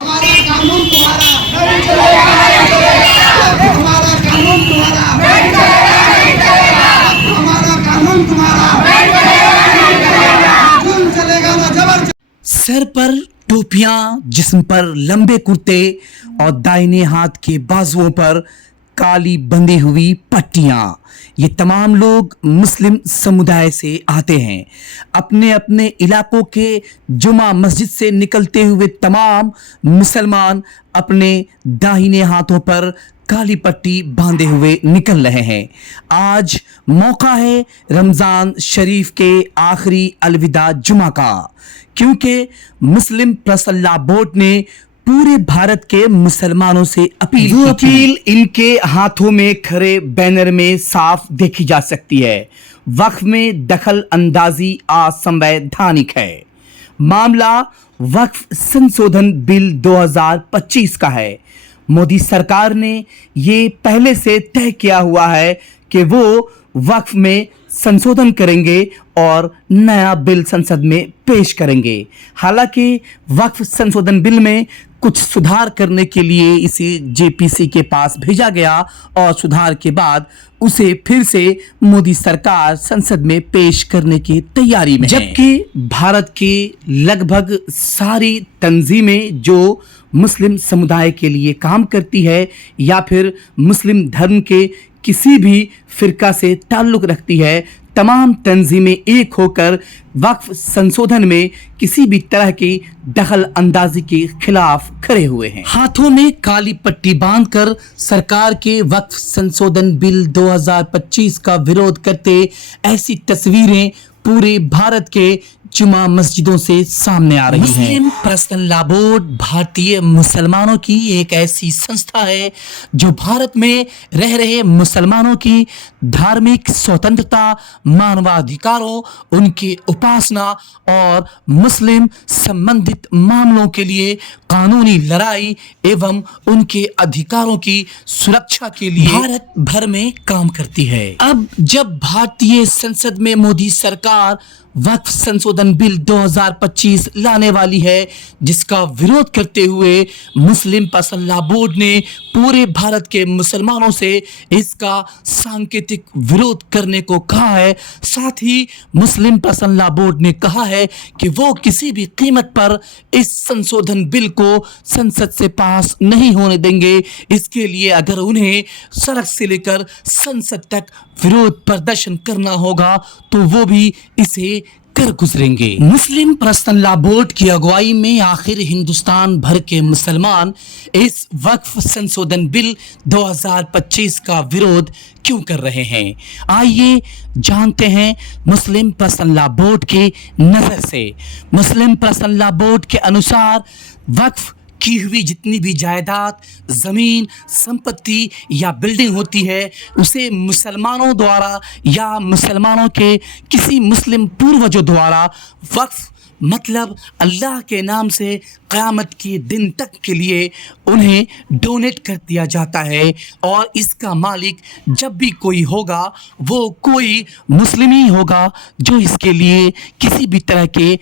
हमारा कानून तुम्हारा नहीं चलेगा, नहीं चलेगा। हमारा कानून तुम्हारा नहीं चलेगा, नहीं चलेगा। हमारा कानून तुम्हारा नहीं चलेगा, नहीं चलेगा। जुल्म चलेगा ना जबर। सर पर टोपियां, जिस्म पर लंबे कुर्ते और दाहिने हाथ के बाजुओं पर काली बंधी हुई पट्टियां, ये तमाम लोग मुस्लिम समुदाय से आते हैं। अपने अपने इलाकों के जुमा मस्जिद से निकलते हुए तमाम मुसलमान अपने दाहिने हाथों पर काली पट्टी बांधे हुए निकल रहे हैं। आज मौका है रमज़ान शरीफ के आखिरी अलविदा जुमा का, क्योंकि मुस्लिम प्रेस अल्लाह बोर्ड ने पूरे भारत के मुसलमानों से अपील इनके हाथों में खड़े बैनर में साफ देखी जा सकती है। वक्फ में दखल अंदाजी असंवैधानिक है। मामला वक्फ संशोधन बिल 2025 का है। मोदी सरकार ने ये पहले से तय किया हुआ है कि वो वक्फ में संशोधन करेंगे और नया बिल संसद में पेश करेंगे। हालांकि वक्फ संशोधन बिल में कुछ सुधार करने के लिए इसे जेपीसी के पास भेजा गया और सुधार के बाद उसे फिर से मोदी सरकार संसद में पेश करने की तैयारी में है। जबकि भारत की लगभग सारी तंजीमें जो मुस्लिम समुदाय के लिए काम करती है या फिर मुस्लिम धर्म के किसी भी फिरका से ताल्लुक रखती है, तमाम तंजीमें एक होकर वक्फ संशोधन में किसी भी तरह की दखल अंदाजी के खिलाफ खड़े हुए हैं। हाथों में काली पट्टी बांधकर सरकार के वक्फ संशोधन बिल 2025 का विरोध करते ऐसी तस्वीरें पूरे भारत के जुमा मस्जिदों से सामने आ रही हैं। मुस्लिम प्रेस अल्लाह बोर्ड भारतीय मुसलमानों की एक ऐसी संस्था है जो भारत में रह रहे मुसलमानों की धार्मिक स्वतंत्रता, मानवाधिकारों, उनकी उपासना और मुस्लिम संबंधित मामलों के लिए कानूनी लड़ाई एवं उनके अधिकारों की सुरक्षा के लिए भारत भर में काम करती है। अब जब भारतीय संसद में मोदी सरकार वक्फ संशोधन बिल 2025 लाने वाली है, जिसका विरोध करते हुए मुस्लिम प्रेस अल्लाह बोर्ड ने पूरे भारत के मुसलमानों से इसका सांकेतिक विरोध करने को कहा है। साथ ही मुस्लिम प्रेस अल्लाह बोर्ड ने कहा है कि वो किसी भी कीमत पर इस संशोधन बिल को संसद से पास नहीं होने देंगे। इसके लिए अगर उन्हें सड़क से लेकर संसद तक विरोध प्रदर्शन करना होगा तो वो भी इसे कर गुजरेंगे। मुस्लिम प्रेस अल्लाह बोर्ड की अगुवाई में आखिर हिंदुस्तान भर के मुसलमान इस वक्फ संशोधन बिल 2025 का विरोध क्यों कर रहे हैं? आइए जानते हैं मुस्लिम प्रेस अल्लाह बोर्ड की नजर से। मुस्लिम प्रेस अल्लाह बोर्ड के अनुसार वक्फ की हुई जितनी भी जायदाद, ज़मीन, संपत्ति या बिल्डिंग होती है उसे मुसलमानों द्वारा या मुसलमानों के किसी मुस्लिम पूर्वजों द्वारा वक्फ मतलब अल्लाह के नाम से क़यामत के दिन तक के लिए उन्हें डोनेट कर दिया जाता है। और इसका मालिक जब भी कोई होगा वो कोई मुस्लिम ही होगा जो इसके लिए किसी भी तरह के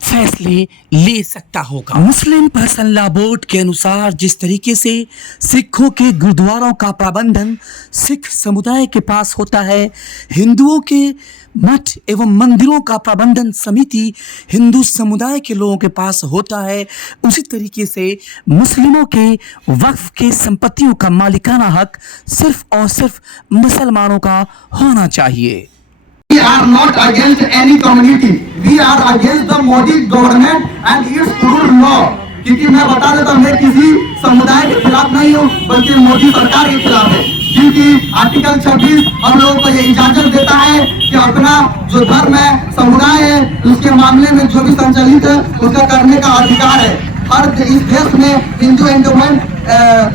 फैसले ले सकता होगा। मुस्लिम प्रेस अल्लाह बोर्ड के अनुसार जिस तरीके से सिखों के गुरुद्वारों का प्रबंधन सिख समुदाय के पास होता है, हिंदुओं के मठ एवं मंदिरों का प्रबंधन समिति हिंदू समुदाय के लोगों के पास होता है, उसी तरीके से मुस्लिमों के वक्फ के संपत्तियों का मालिकाना हक सिर्फ और सिर्फ मुसलमानों का होना चाहिए। We are not against any community. We are against the Modi government and its cruel law. क्योंकि मैं बता देता हूँ, मैं किसी समुदाय के खिलाफ नहीं हूँ बल्कि मोदी सरकार के खिलाफ है। क्योंकि आर्टिकल 26 हम लोगों को ये इजाजत देता है कि अपना जो धर्म है, समुदाय है, उसके मामले में जो भी संचालित है उसका करने का अधिकार है। हर इस देश में हिंदू एंडोमेंट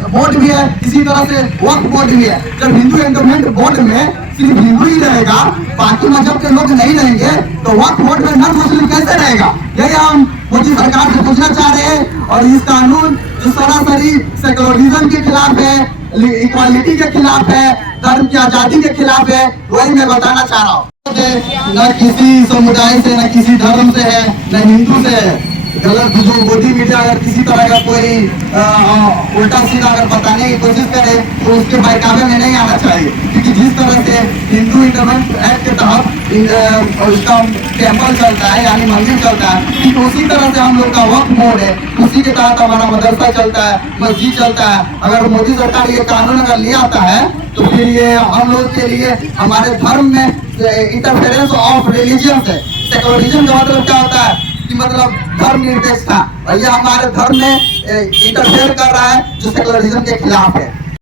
बोर्ड भी है, इसी तरह से वक्फ बोर्ड भी है। जब हिंदू एंडोमेंट बोर्ड में सिर्फ हिंदू ही रहेगा, बाकी मजहब के लोग नहीं रहेंगे, तो वक्फ बोर्ड में नॉन मुस्लिम कैसे रहेगा? यही हम मोदी सरकार से पूछना चाह रहे हैं। और इस कानून जो सरासरी सेकुलरिज्म के खिलाफ है, इक्वालिटी के खिलाफ है, धर्म की आजादी के खिलाफ है, वही मैं बताना चाह रहा हूँ। न किसी समुदाय से, न किसी धर्म से है, न हिंदू से है। गलत जो मोदी मीडिया अगर किसी तरह का कोई उल्टा सीधा अगर बताने की कोशिश करे तो उसके बहकावे में नहीं आना चाहिए, क्योंकि जिस तरह से हिंदू इंटरनेट एक्ट के तहत उसका टेम्पल चलता है यानी मंदिर चलता है, ठीक उसी तरह से हम लोग का वक्फ बोर्ड है, उसी के तहत हमारा मदरसा चलता है, मस्जिद चलता है। अगर मोदी सरकार ये कानून अगर ले आता है तो फिर ये हम लोग के लिए हमारे धर्म में इंटरफेरेंस ऑफ रिलीजियंस है। सेकुलरिज्म का मतलब क्या होता है कि मतलब धर्म निरपेक्षता, और ये हमारे धर्म में इंटरफेयर कर रहा है जो सेकुलरिज्म के खिलाफ है।